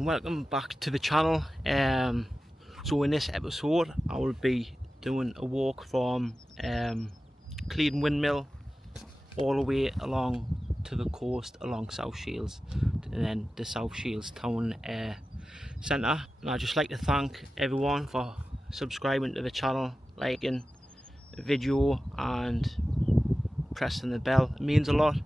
and welcome back to the channel. So in this episode I will be doing a walk from Clean Windmill all the way along to the coast along South Shields and then the South Shields town centre. And I'd just like to thank everyone for subscribing to the channel, liking the video and pressing the bell. It means a lot.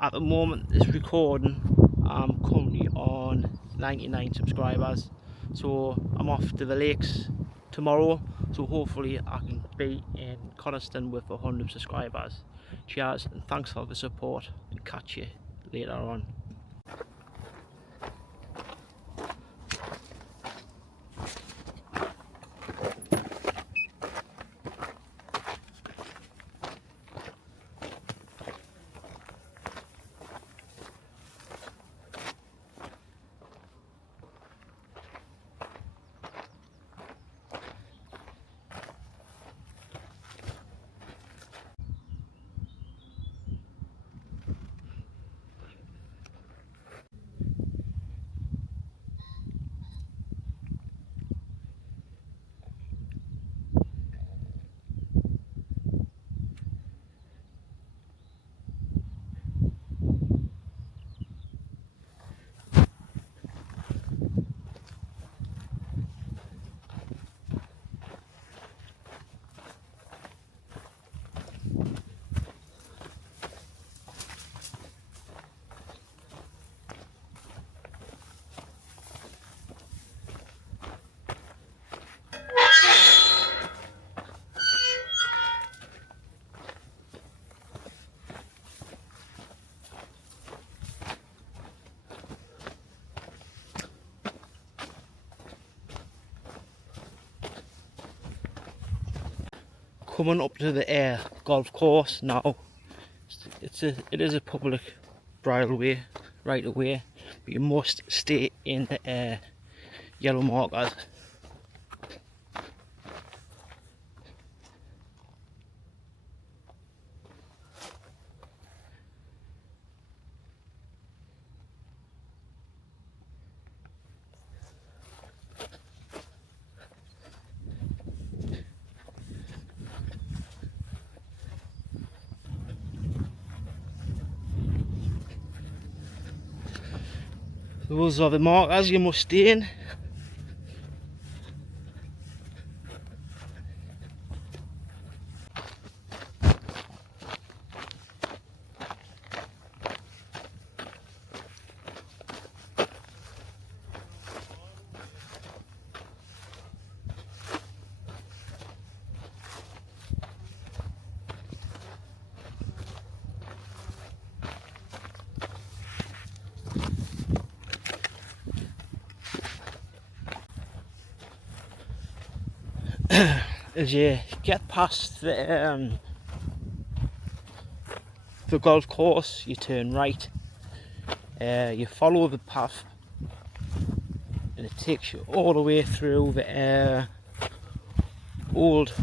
At the moment this recording I'm currently on 99 subscribers, so I'm off to the lakes tomorrow, so hopefully I can be in Coastlines with 100 subscribers. Cheers and thanks for the support, and catch you later on. Coming up to the golf course now. It is a public bridleway right away, but you must stay in the yellow markers. Those are the markers you must stay in. As you get past the golf course, you turn right, you follow the path and it takes you all the way through the old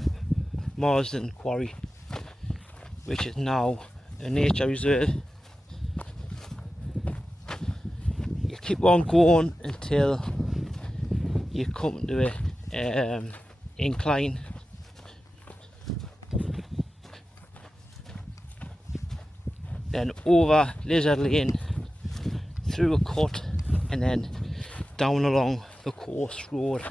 Marsden quarry, which is now a nature reserve. You keep on going until you come to a incline. Then over Lizard Lane, through a cut, and then down along the coast road.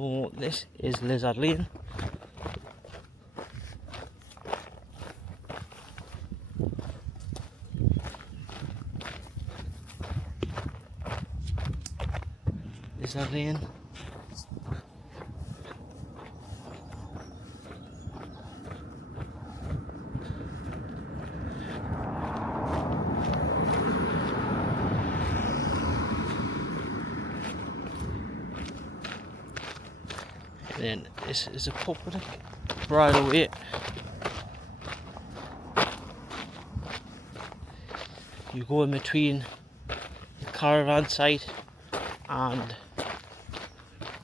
So this is Lizard Lane. Lizard Lane. And then this is a public right away. You go in between the caravan site and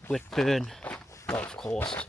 Whitburn Golf Course.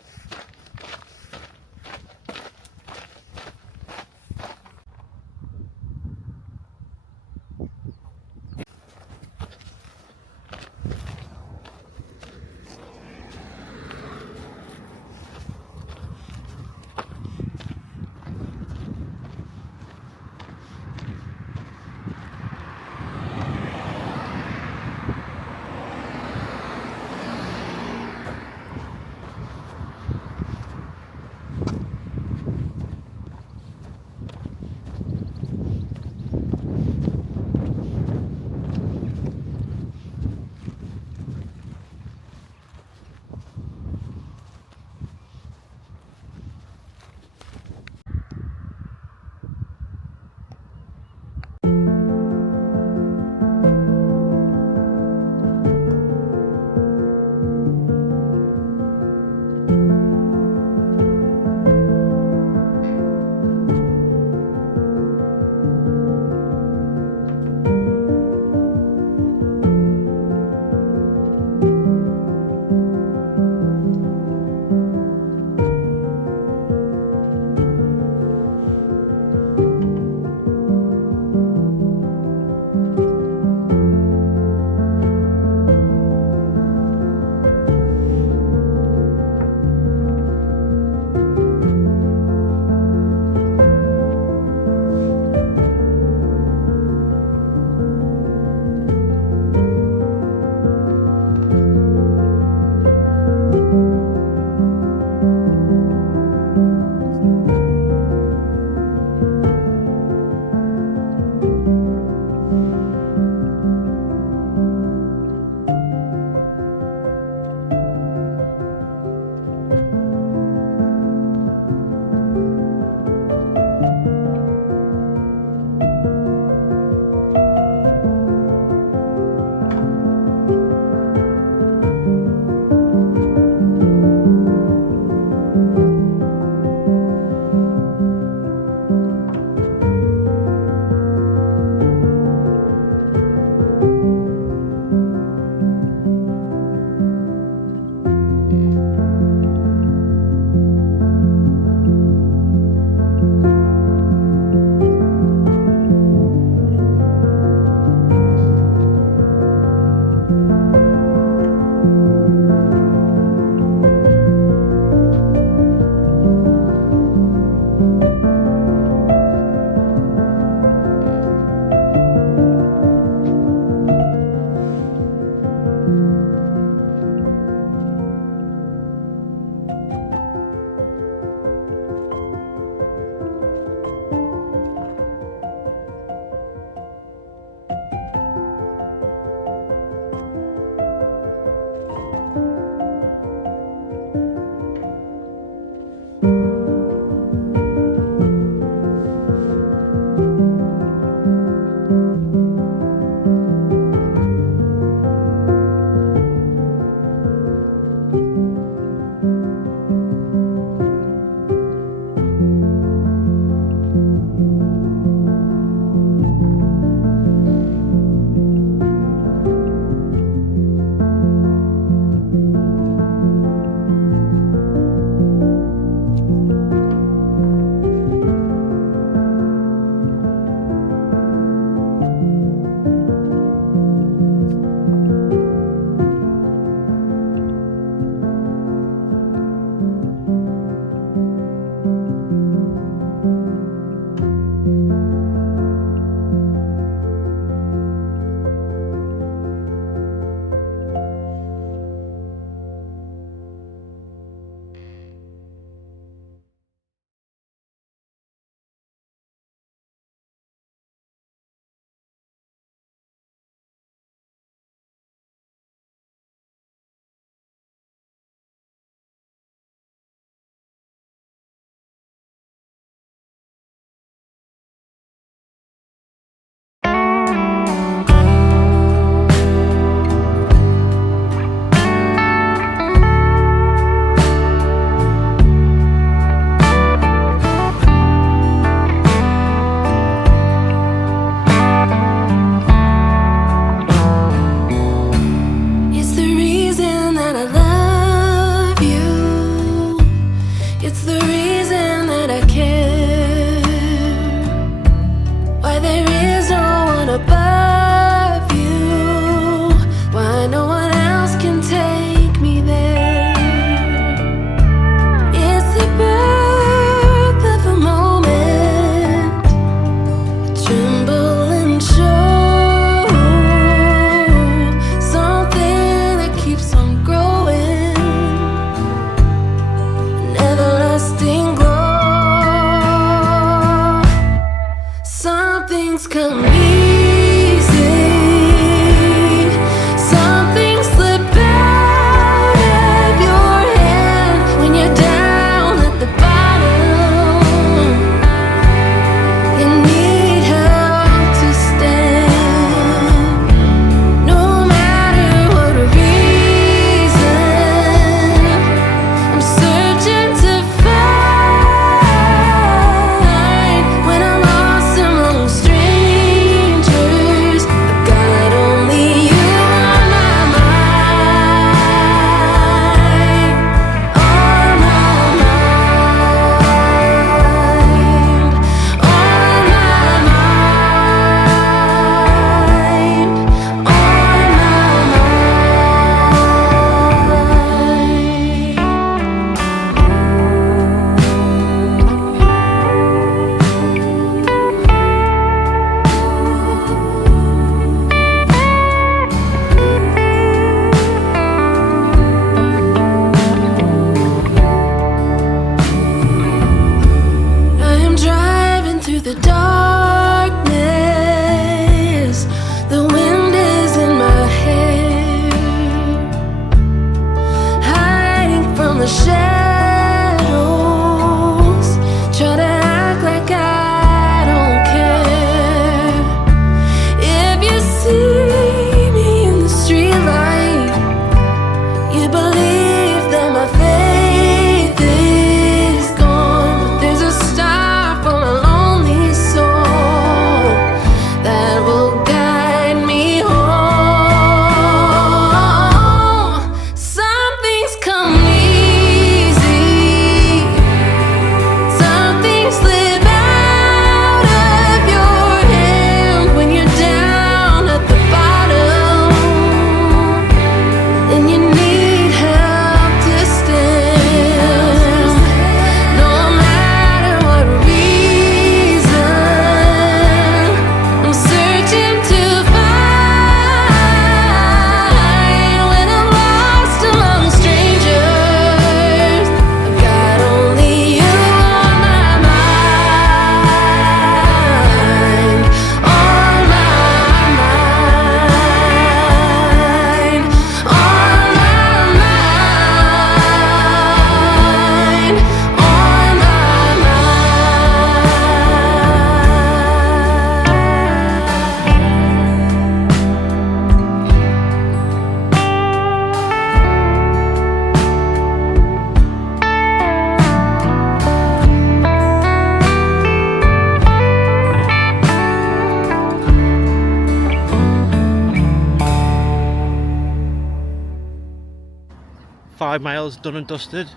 5 miles done and dusted.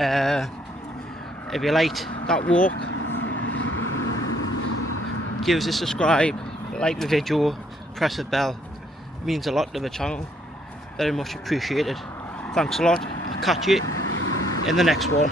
If you liked that walk, give us a subscribe, like the video, press the bell. It means a lot to the channel. Very much appreciated. Thanks a lot. I'll catch you in the next one.